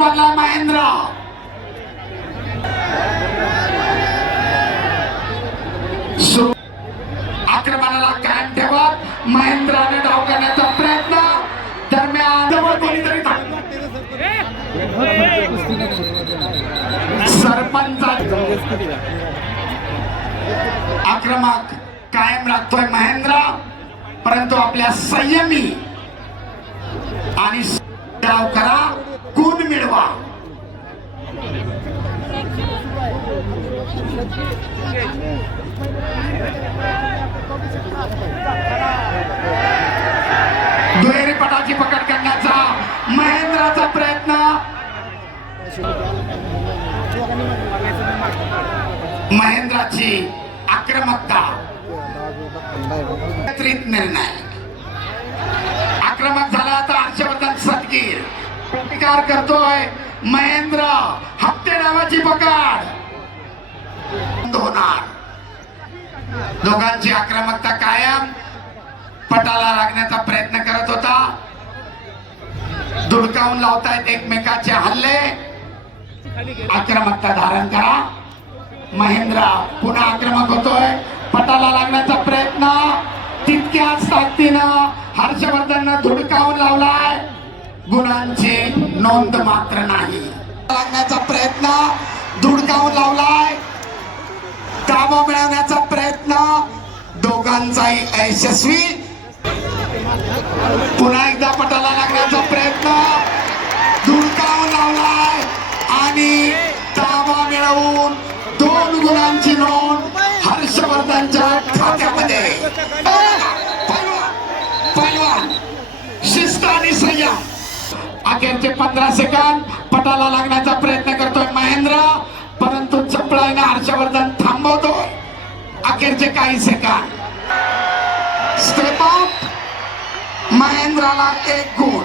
बनला महेंद्र. आक्रमणाला कायम ठेवत महेंद्राने डाव करण्याचा प्रयत्न. दरम्यान सरपंच आक्रमक कायम राखतोय महेंद्र, परंतु आपल्या संयमी आणि डाव करा, गुण मिळवा. दुहेरी पटाची पकड करण्याचा महेंद्राचा प्रयत्न. महेंद्राची आक्रमकता, निर्णय. आक्रमक झाला तर हर्षवर्धन सदगीर प्रतिकार करतोय. महेंद्र हप्ते नावाची पकड होणार. दोघांची आक्रमकता कायम पटाला लागण्याचा प्रयत्न करत होता. धुडकावून लावतायत एकमेकाचे हल्ले. आक्रमकता धारण करा. महेंद्र पुन्हा आक्रमक होतोय. पटाला लागण्याचा प्रयत्न. तितक्याच ताकदीनं हर्षवर्धननं धुडकावून लावलाय. गुणांची नोंद मात्र नाही. लागण्याचा प्रयत्न. धुडकावून लावलाय. ताबा मिळवण्याचा प्रयत्न दोघांचाही यशस्वी. पुन्हा एकदा पटाला लागण्याचा प्रयत्न. धुडकावून लावलाय आणि ताबा मिळवून 2 गुणांची नोंद हर्षवर्धनच्या खात्यामध्ये. पैलवान शिस्त आणि संयम. अखेरचे 15 सेकंद. पटाला लागण्याचा प्रयत्न करतोय महेंद्र, परंतु चपळाईने हर्षवर्धन थांबवतोय. अखेरचे काही सेकंद. Step out. महेंद्राला 1 गुण.